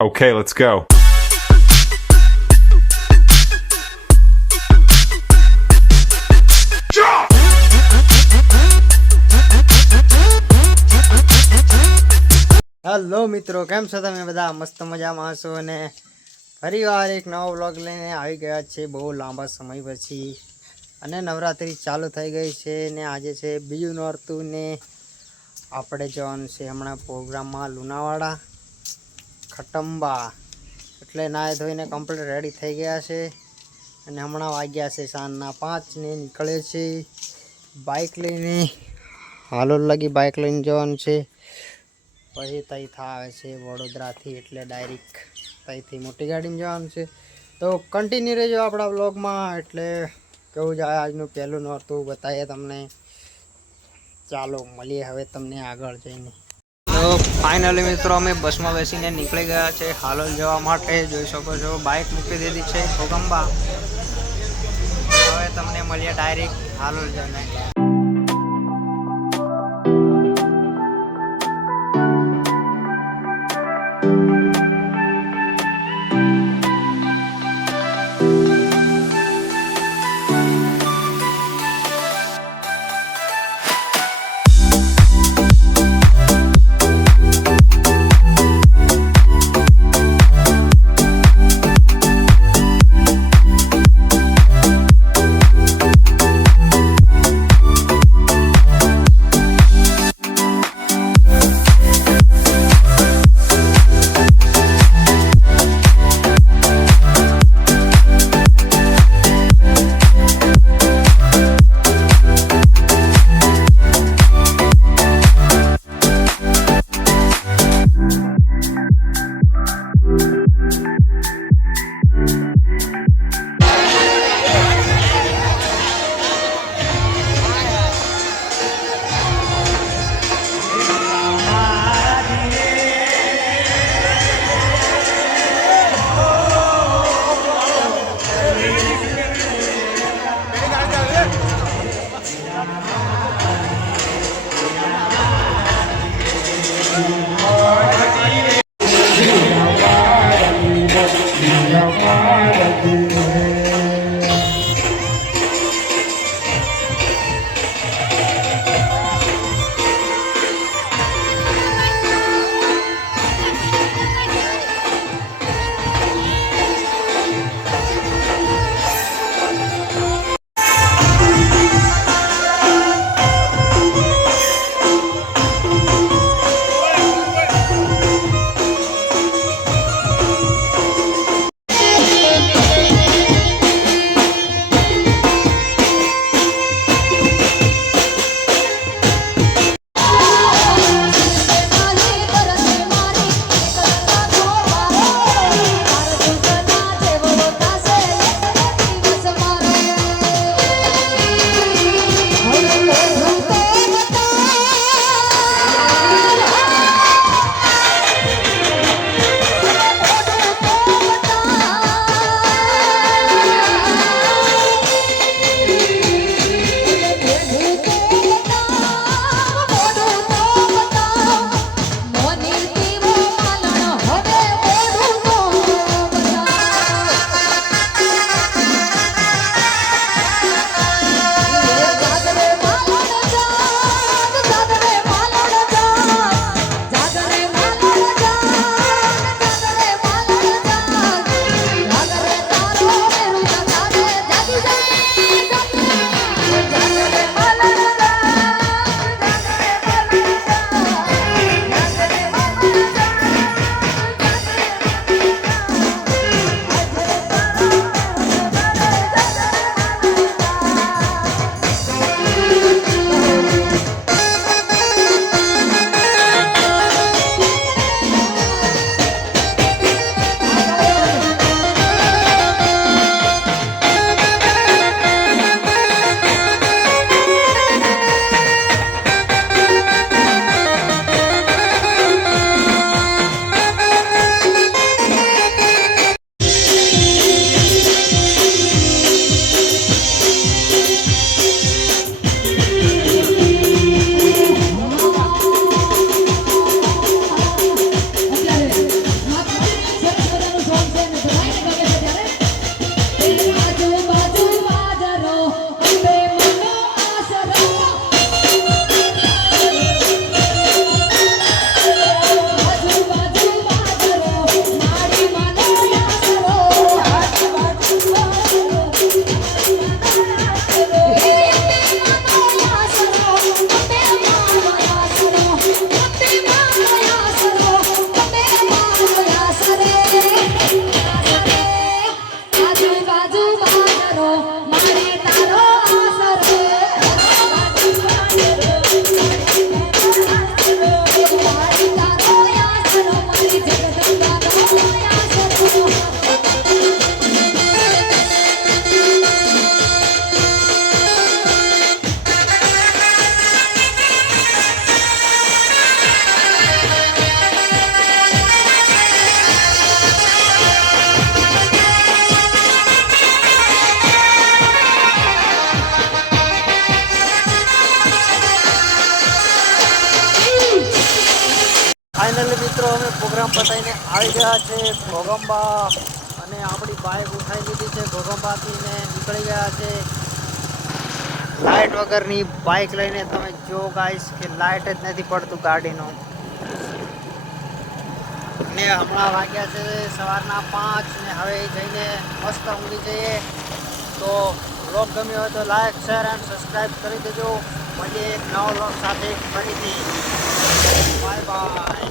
Okay, let's go. Hello મિત્રો, કેમ છો તમે બધા? મસ્ત મજામાં હશો અને ફરીવાર એક નવો વ્લોગ લઈને આવી ગયા છે બહુ લાંબા સમય પછી. અને નવરાત્રિ ચાલુ થઈ ગઈ છે ને આજે છે બીજું નોરતું ને આપણે જવાનું છે હમણાં પ્રોગ્રામમાં લુણાવાડા ખટંબા. એટલે નાહી ધોઈને કમ્પ્લીટ રેડી થઈ ગયા છે અને હમણાં વાગ્યા છે સાંજના 5 ને નીકળે છે બાઇક લઈને. હાલોલ લગી બાઇક લઈને જવાનું છે, પછી તઈથી આવે છે વડોદરાથી, એટલે ડાયરેક્ટ તઈથી મોટી ગાડીમાં જવાનું છે. તો કન્ટિન્યુ રહેજો આપણા વ્લોગમાં. એટલે કેવું જાય આજનું પહેલું નોરતું બતાવીએ તમને. ચાલો મળીએ હવે તમને આગળ જઈને. તો ફાઇનલી મિત્રો અમે બસમાં બેસીને નીકળી ગયા છે હાલોલ જવા માટે. જોઈ શકો છો બાઇક મૂકી દીધી છે ખોગંબા. હવે તમને મળીએ ડાયરેક્ટ હાલોલ જઈને. ફાઇનલી મિત્રો અમે પ્રોગ્રામ પતાવીને આવી ગયા છે ઘોગંબા અને આપણી બાઇક ઉઠાવી લીધી છે ઘોગંબાથી ને નીકળી ગયા છે લાઇટ વગરની બાઇક લઈને. તમે જો ગાઈસ કે લાઇટ જ નથી પડતું ગાડીનો. ને હમણાં વાગ્યા છે સવારના 5 ને હવે જઈને મસ્ત ઊંઘી જઈએ. તો વ્લોગ ગમ્યો હોય તો લાઈક શેર એન્ડ સબસ્ક્રાઈબ કરી દેજો. મળીએ એક નવો વ્લોગ સાથે ફરીથી. Bye bye.